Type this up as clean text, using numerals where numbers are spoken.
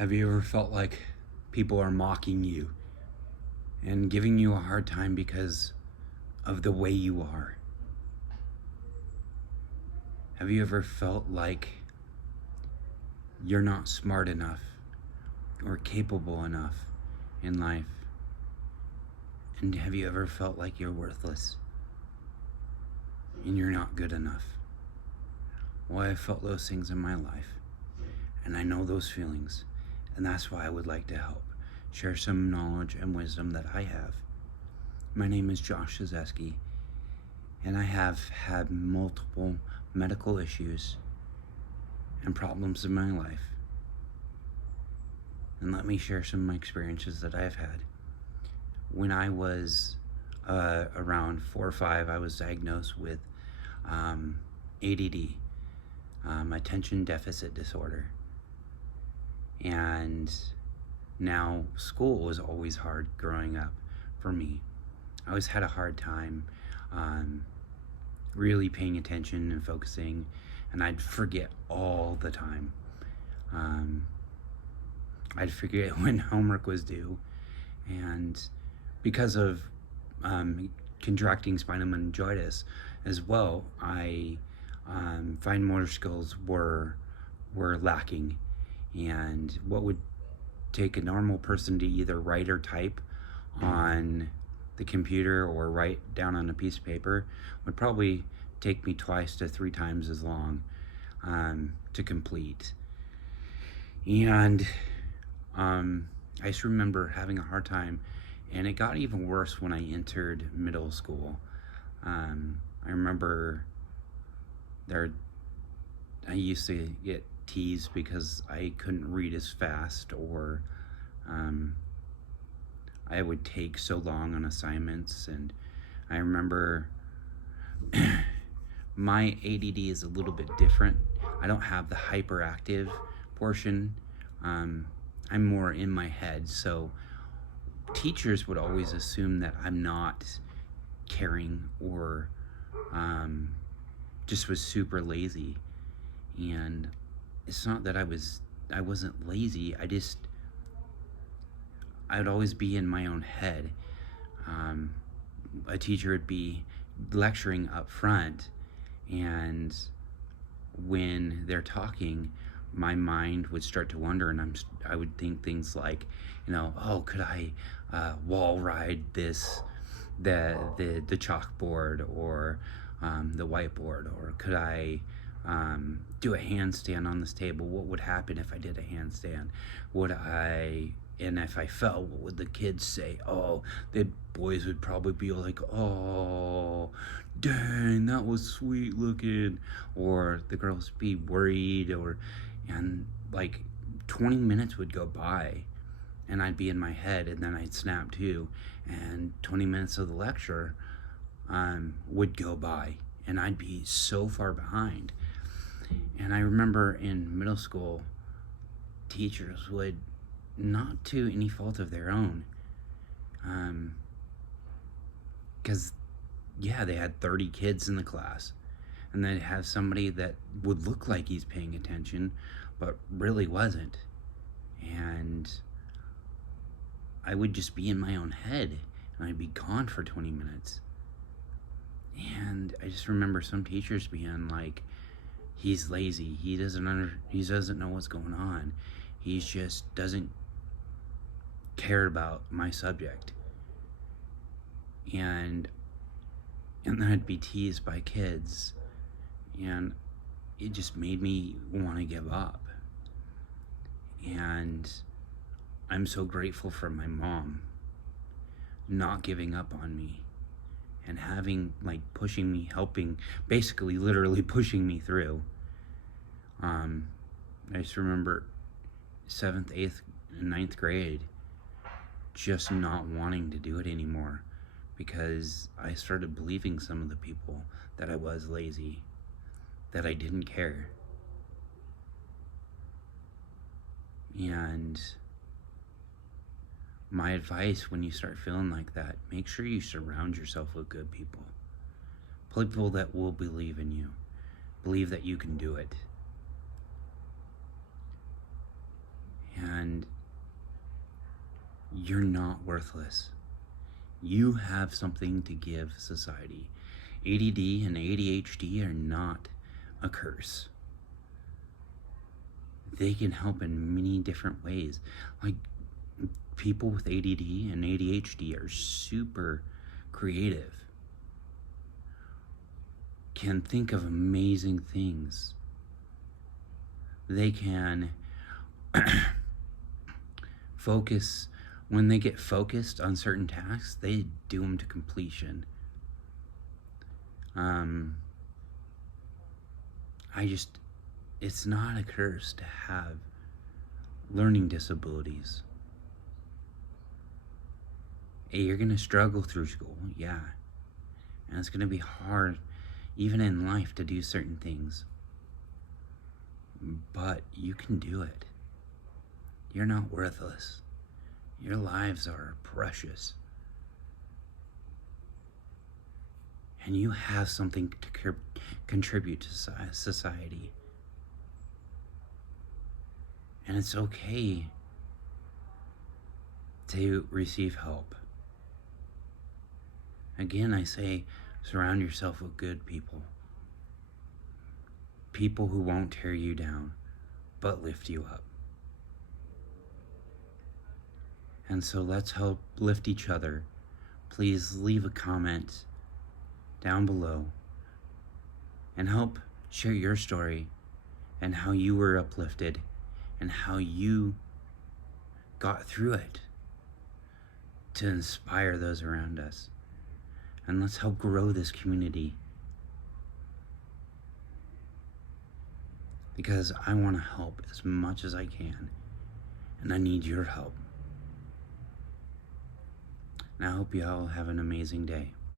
Have you ever felt like people are mocking you and giving you a hard time because of the way you are? Have you ever felt like you're not smart enough or capable enough in life? And have you ever felt like you're worthless and you're not good enough? Well, I felt those things in my life, and I know those feelings, and that's why I would like to help share some knowledge and wisdom that I have. My name is Josh Zazeski, and I have had multiple medical issues and problems in my life. And let me share some of my experiences that I've had. When I was around 4 or 5, I was diagnosed with ADD, attention deficit disorder. And now school was always hard growing up for me. I always had a hard time really paying attention and focusing, and I'd forget all the time. I'd forget when homework was due, and because of contracting spinal meningitis as well, I fine motor skills were lacking, and what would take a normal person to either write or type on the computer or write down on a piece of paper would probably take me 2 to 3 times as long to complete. And I just remember having a hard time, and it got even worse when I entered middle school. I remember I used to get teased because I couldn't read as fast, or I would take so long on assignments. And I remember my ADD is a little bit different. I don't have the hyperactive portion. I'm more in my head, so teachers would always assume that I'm not caring, or just was super lazy. And it's not that I wasn't lazy. I would always be in my own head. A teacher would be lecturing up front, and when they're talking, my mind would start to wander, and I would think things like, oh, could I wall ride the chalkboard, or the whiteboard, or could I do a handstand on this table? What would happen if I did a handstand? And if I fell, what would the kids say? Oh, the boys would probably be like, oh, dang, that was sweet looking. Or the girls would be worried, and like 20 minutes would go by, and I'd be in my head, and then I'd snap to, and 20 minutes of the lecture would go by, and I'd be so far behind. And I remember in middle school, teachers would, not to any fault of their own, because they had 30 kids in the class, and they'd have somebody that would look like he's paying attention but really wasn't. And I would just be in my own head, and I'd be gone for 20 minutes. And I just remember some teachers being like, he's lazy, he doesn't know what's going on, he just doesn't care about my subject. And then I'd be teased by kids, and it just made me want to give up. And I'm so grateful for my mom not giving up on me, and having, pushing me, helping, basically literally pushing me through. I just remember 7th, 8th, and 9th grade just not wanting to do it anymore, because I started believing some of the people that I was lazy, that I didn't care. And my advice, when you start feeling like that, make sure you surround yourself with good people that will believe in you, believe that you can do it. and you're not worthless. You have something to give society. ADD and ADHD are not a curse. They can help in many different ways. Like, people with ADD and ADHD are super creative, can think of amazing things. They can focus. When they get focused on certain tasks, they do them to completion. It's not a curse to have learning disabilities. You're gonna struggle through school, yeah. And it's gonna be hard, even in life, to do certain things. But you can do it. You're not worthless. Your lives are precious. And you have something to contribute to society. And it's okay to receive help. Again, I say, surround yourself with good people. People who won't tear you down, but lift you up. And so let's help lift each other. Please leave a comment down below and help share your story and how you were uplifted and how you got through it to inspire those around us. And let's help grow this community, because I want to help as much as I can, and I need your help. And I hope you all have an amazing day.